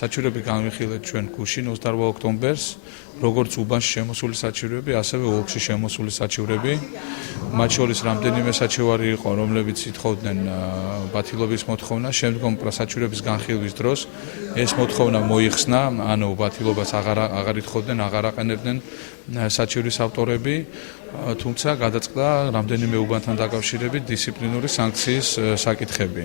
საჩივრები განვიხილეთ ჩვენ გუშინ 28 ოქტომბერს, როგორც უბანში შემოსული საჩივრები, ასევე ოლქში შემოსული საჩივრები. მათ შორის რამდენიმე საჩივარი იყო, რომლებიც ითხოვდნენ ბათილობის მოთხოვნა, შემდგომ საჩივრების განხილვის დროს ეს მოთხოვნა მოიხსნა, ანუ ბათილობას აღარ ითხოვდნენ, აღარ აყენებდნენ საჩივრის ავტორები, თუმცა გადაწყდა რამდენიმე უბანთან დაკავშირებით დისციპლინური სანქციის საკითხები.